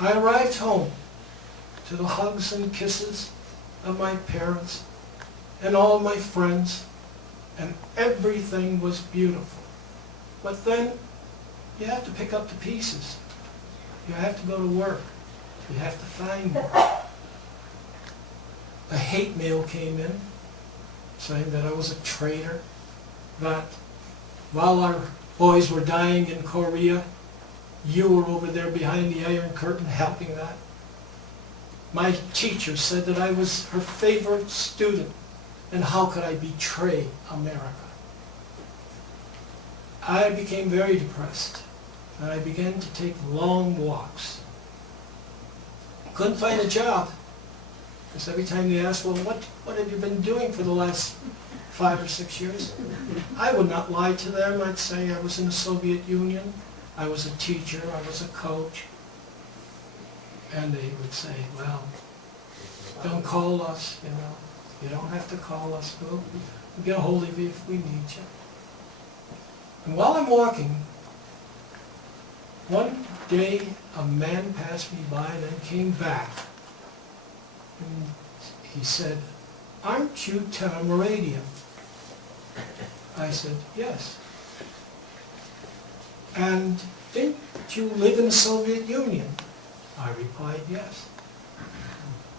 I arrived home to the hugs and kisses of my parents and all my friends, and everything was beautiful. But then you have to pick up the pieces. You have to go to work. You have to find work. A hate mail came in saying that I was a traitor, that while our boys were dying in Korea, you were over there behind the Iron Curtain helping that. My teacher said that I was her favorite student, and how could I betray America? I became very depressed, and I began to take long walks. Couldn't find a job, because every time they asked, well, what have you been doing for the last 5 or 6 years? I would not lie to them. I'd say I was in the Soviet Union, I was a teacher, I was a coach. And they would say, well, don't call us, you know. You don't have to call us. We'll get a hold of you if we need you. And while I'm walking, one day a man passed me by and then came back. And he said, aren't you Tom Moradian? I said, yes. And didn't you live in the Soviet Union? I replied, yes.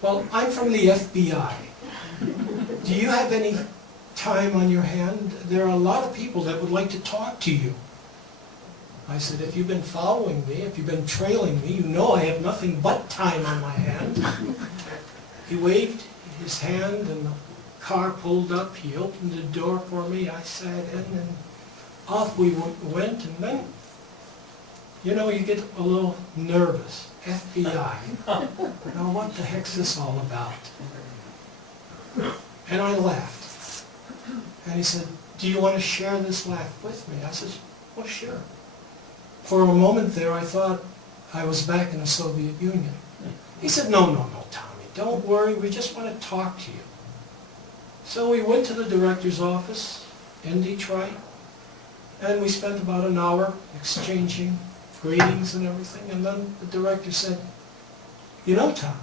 Well, I'm from the FBI. Do you have any time on your hand? There are a lot of people that would like to talk to you. I said, if you've been following me, if you've been trailing me, you know I have nothing but time on my hand. He waved his hand and the car pulled up. He opened the door for me. I sat in and off we went. And then, you know, you get a little nervous. FBI. Now what the heck's this all about? And I laughed. And he said, do you want to share this laugh with me? I said, well, sure. For a moment there, I thought I was back in the Soviet Union. He said, no, Tommy, don't worry, we just want to talk to you. So we went to the director's office in Detroit, and we spent about an hour exchanging greetings and everything, and then the director said, you know, Tom,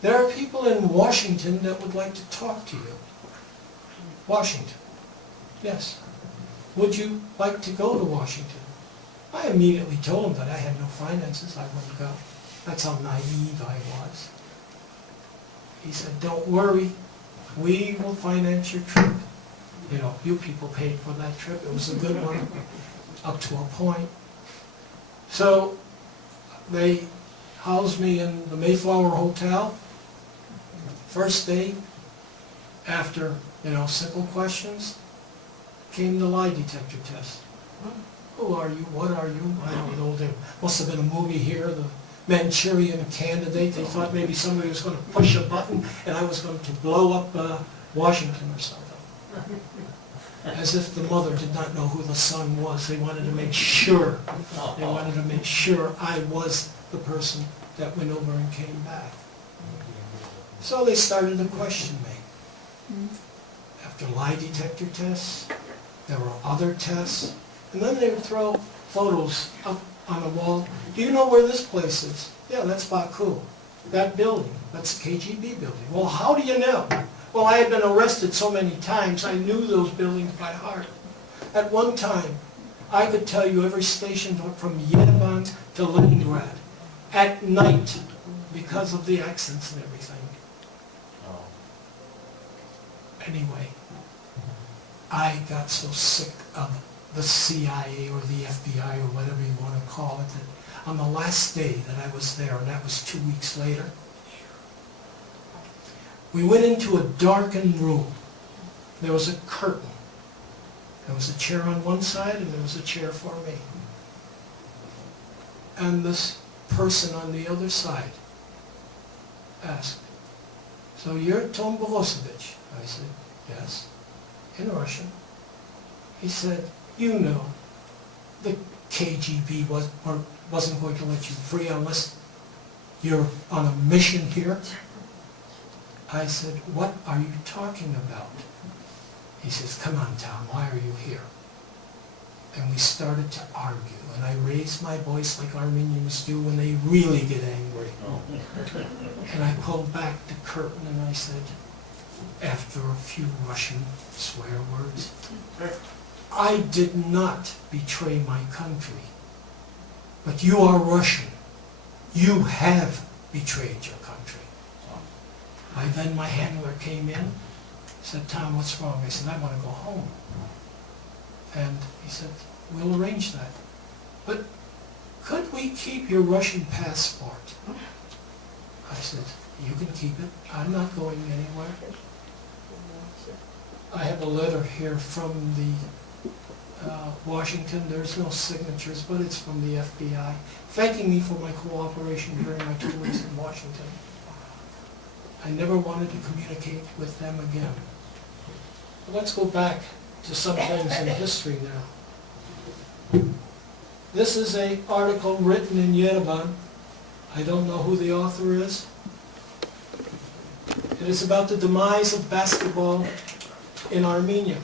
there are people in Washington that would like to talk to you. Washington. Yes. Would you like to go to Washington? I immediately told him that I had no finances, I wouldn't go. That's how naive I was. He said, don't worry, we will finance your trip. You know, you people paid for that trip. It was a good one, up to a point. So they housed me in the Mayflower Hotel. First day, after, you know, simple questions, came the lie detector test. Who are you? What are you? I don't know. There must have been a movie here, The Manchurian Candidate. They thought maybe somebody was going to push a button and I was going to blow up Washington or something. As if the mother did not know who the son was. They wanted to make sure. They wanted to make sure I was the person that went over and came back. So they started to question me. After lie detector tests, there were other tests. And then they would throw photos up on a wall. Do you know where this place is? Yeah, that's Baku. That building, that's the KGB building. Well, how do you know? Well, I had been arrested so many times, I knew those buildings by heart. At one time, I could tell you every station from Yerevan to Leningrad. At night, because of the accents and everything. Anyway, I got so sick of the CIA or the FBI or whatever you want to call it, that on the last day that I was there, and that was 2 weeks later, we went into a darkened room. There was a curtain. There was a chair on one side and there was a chair for me. And this person on the other side asked, so you're Tom Borosovich? I said, yes, in Russian. He said, you know, the KGB wasn't going to let you free unless you're on a mission here. I said, what are you talking about? He says, come on, Tom, why are you here? And we started to argue, and I raised my voice like Armenians do when they really get angry. And I pulled back the curtain and I said, after a few Russian swear words, I did not betray my country, but you are Russian. You have betrayed your country. By then my handler came in, said, Tom, what's wrong? I said, I want to go home. And he said, we'll arrange that. But could we keep your Russian passport? I said, you can keep it. I'm not going anywhere. I have a letter here from the Washington. There's no signatures, but it's from the FBI, thanking me for my cooperation during my 2 weeks in Washington. I never wanted to communicate with them again. But let's go back to some things in history now. This is an article written in Yerevan. I don't know who the author is. It is about the demise of basketball in Armenia.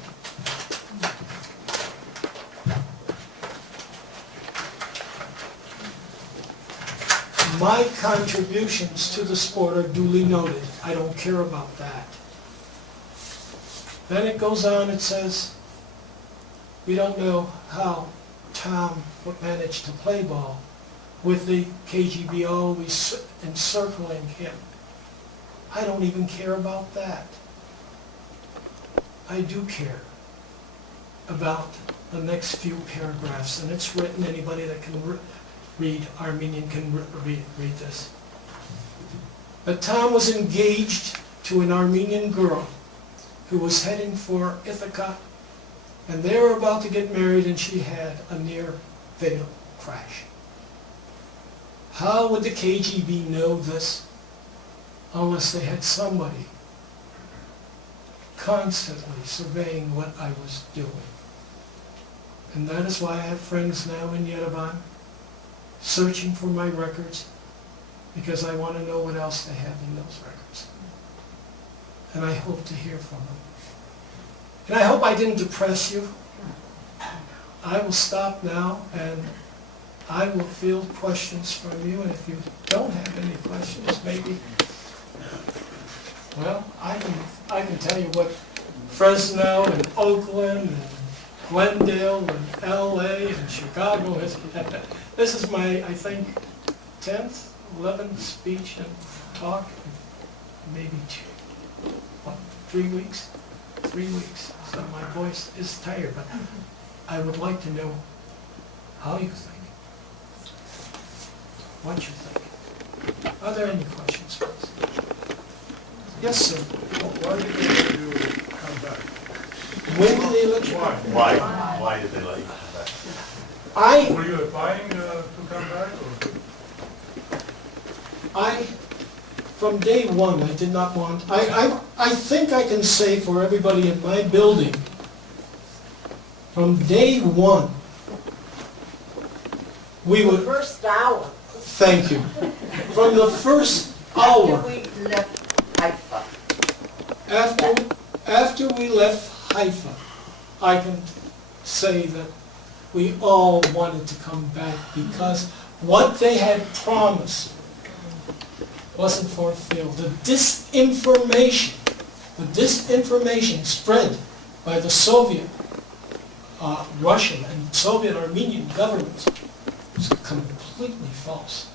My contributions to the sport are duly noted. I don't care about that. Then it goes on, it says, we don't know how Tom managed to play ball with the KGB always encircling him. I don't even care about that. I do care about the next few paragraphs, and it's written. Anybody that can read Armenian can read this. But Tom was engaged to an Armenian girl who was heading for Ithaca, and they were about to get married, and she had a near-fatal crash. How would the KGB know this unless they had somebody constantly surveying what I was doing? And that is why I have friends now in Yerevan searching for my records, because I want to know what else they have in those records. And I hope to hear from them. And I hope I didn't depress you. I will stop now, and I will field questions from you. And if you don't have any questions, maybe, well, I can tell you what Fresno and Oakland and Glendale and LA and Chicago has. This is my, I think, 10th, 11th speech and talk, maybe 3 weeks. 3 weeks. So my voice is tired, but I would like to know how you think, what you think. Are there any questions, please? Yes, sir. Why did they let you come back? When did they let you? Why? Why did they let you come back? Were you applying to come back, or? From day one, I did not want, I think I can say for everybody in my building, from day one, we would, First hour. thank you, from the first hour, After we left Haifa. after we left Haifa, I can say that we all wanted to come back because what they had promised wasn't fulfilled. The disinformation spread by the Soviet, Russian and Soviet Armenian governments was completely false.